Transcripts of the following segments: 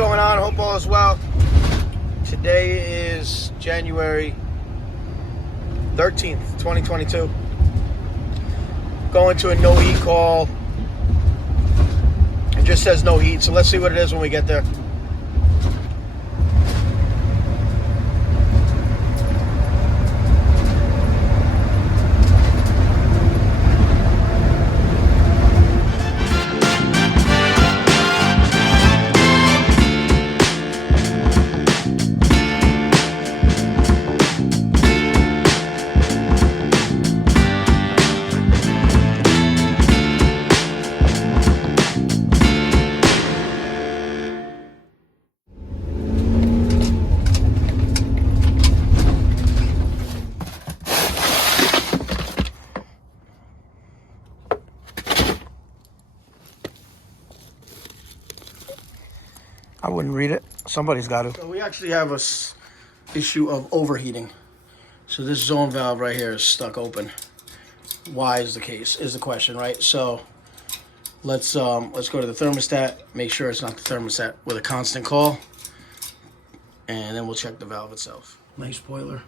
going on? Hope all is well. Today is January 13th, 2022. Going to a no heat call. It just says no heat, so let's see what it is when we get there. I wouldn't read it. Somebody's got to. So we actually have a issue of overheating. So this zone valve right here is stuck open. Why is the case? Is the question, right? So let's go to the thermostat. Make sure it's not the thermostat with a constant call, and then we'll check the valve itself. Nice boiler.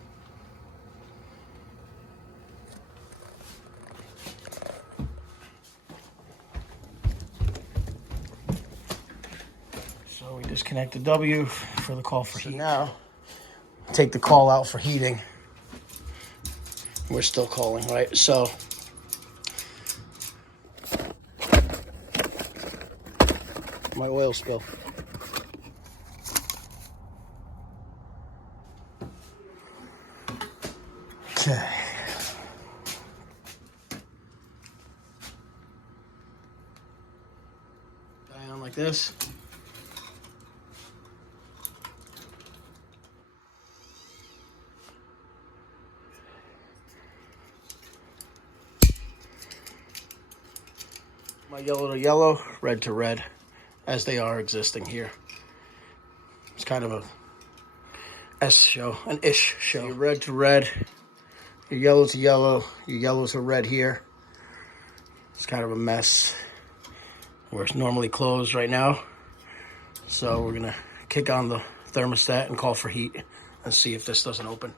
So we disconnect the W for the call for heat. Now, take the call out for heating. We're still calling, right? So, my oil spill. Okay. Down like this. My yellow to yellow, red to red, as they are existing here. It's kind of a S show, an ish show. Your red to red, your yellow to yellow, your yellow to red here. It's kind of a mess. We're normally closed right now. So we're gonna kick on the thermostat and call for heat and see if this doesn't open.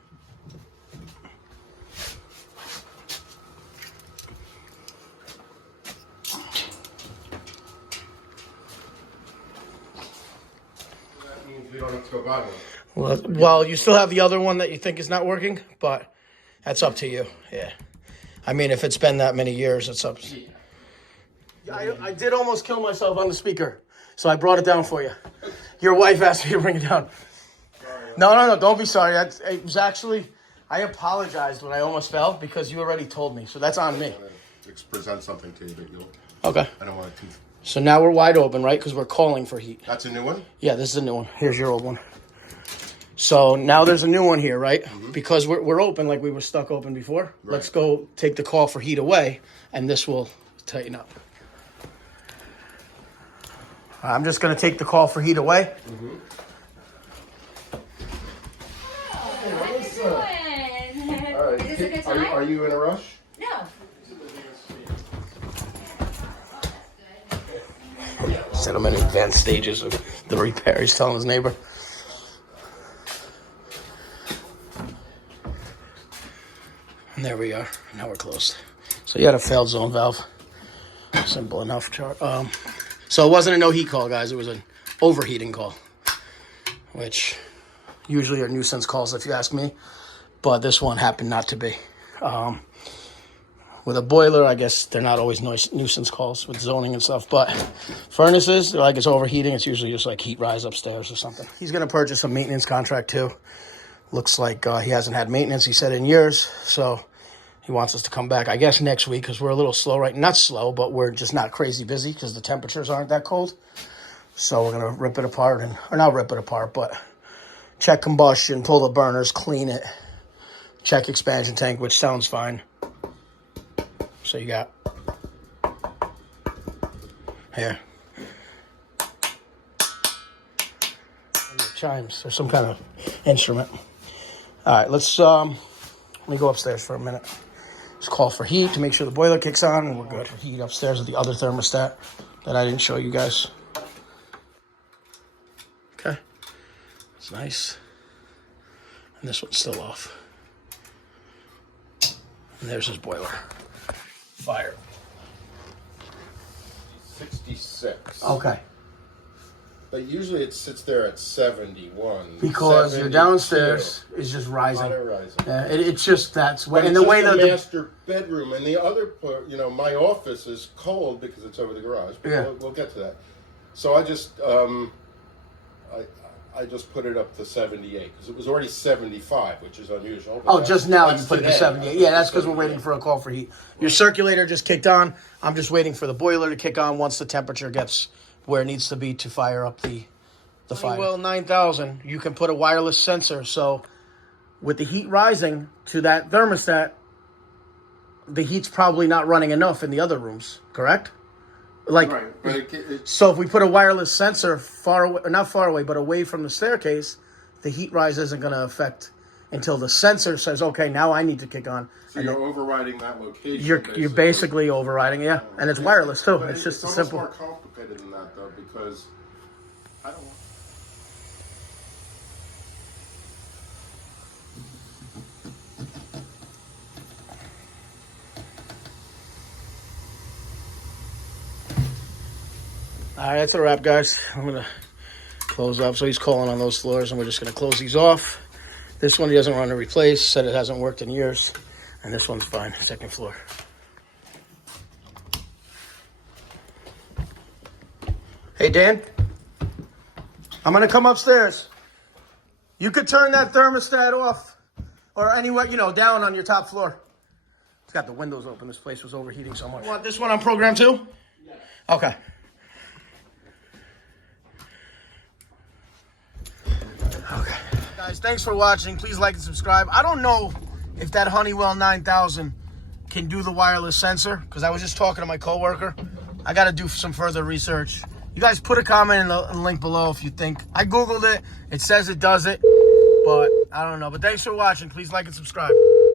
You don't have to go buy one. Well, you still have the other one that you think is not working, but that's up to you. Yeah. I mean, if it's been that many years, it's up to you. I did almost kill myself on the speaker, so I brought it down for you. Your wife asked me to bring it down. No, don't be sorry. It was actually, I apologized when I almost fell because you already told me, so that's on me. Present something to you that you'll... Okay. I don't want it to... So now we're wide open, right? Because we're calling for heat. That's a new one? Yeah, this is a new one. Here's your old one. So now there's a new one here, right? Mm-hmm. Because we're open like we were stuck open before. Right. Let's go take the call for heat away, and this will tighten up. I'm just going to take the call for heat away. Mm-hmm. All right. Is this a good time? Are you in a rush? No. Set him in advanced stages of the repair. He's telling his neighbor. And there we are. Now we're closed. So you had a failed zone valve. Simple enough. So it wasn't a no heat call, guys. It was an overheating call, which usually are nuisance calls if you ask me. But this one happened not to be. With a boiler, I guess they're not always nuisance calls with zoning and stuff. But furnaces, like it's overheating. It's usually just like heat rise upstairs or something. He's going to purchase a maintenance contract too. Looks like he hasn't had maintenance, he said, in years. So he wants us to come back, I guess, next week because we're a little slow right. Not slow, but we're just not crazy busy because the temperatures aren't that cold. So we're going to rip it apart. Or not rip it apart, but check combustion, pull the burners, clean it. Check expansion tank, which sounds fine. So you got here. And the chimes. There's some kind of instrument. All right, let me go upstairs for a minute. Just call for heat to make sure the boiler kicks on, and we're good. Heat upstairs with the other thermostat that I didn't show you guys. It's nice. And this one's still off. And there's his boiler. Fire. 66. Okay. But usually it sits there at 71. Because your downstairs is just rising. Rising. Yeah, it's just that's when. And And the way the that master bedroom and the other part, my office is cold because it's over the garage. But Yeah. we'll get to that. So I just I just put it up to 78 because it was already 75, which is unusual. Oh, just now you that's put it to today. 78. Yeah, that's because we're waiting for a call for heat. Your circulator just kicked on. I'm just waiting for the boiler to kick on once the temperature gets where it needs to be to fire up the fire. Well, 9000, you can put a wireless sensor. So with the heat rising to that thermostat, the heat's probably not running enough in the other rooms, correct? Like, Right, but so if we put a wireless sensor far away, or not far away, but away from the staircase, the heat rise isn't going to affect until the sensor says, okay, now I need to kick on. so you're overriding that location. You're basically overriding, yeah. And it's wireless too. But It's just a almost simple. more complicated than that, though, because I don't. All right, that's a wrap, guys. I'm going to close up. So he's calling on those floors, and we're just going to close these off. This one he doesn't want to replace. Said it hasn't worked in years. And this one's fine, second floor. Hey, Dan. I'm going to come upstairs. You could turn that thermostat off. Or anywhere, down on your top floor. It's got the windows open. This place was overheating so much. You want this one on program too? Yeah. Okay. Okay. Guys, thanks for watching. Please like and subscribe. I don't know if that Honeywell 9000 can do the wireless sensor because I was just talking to my coworker. I got to do some further research. You guys put a comment in the link below if you think. I Googled it. It says it does it, but I don't know. But thanks for watching. Please like and subscribe.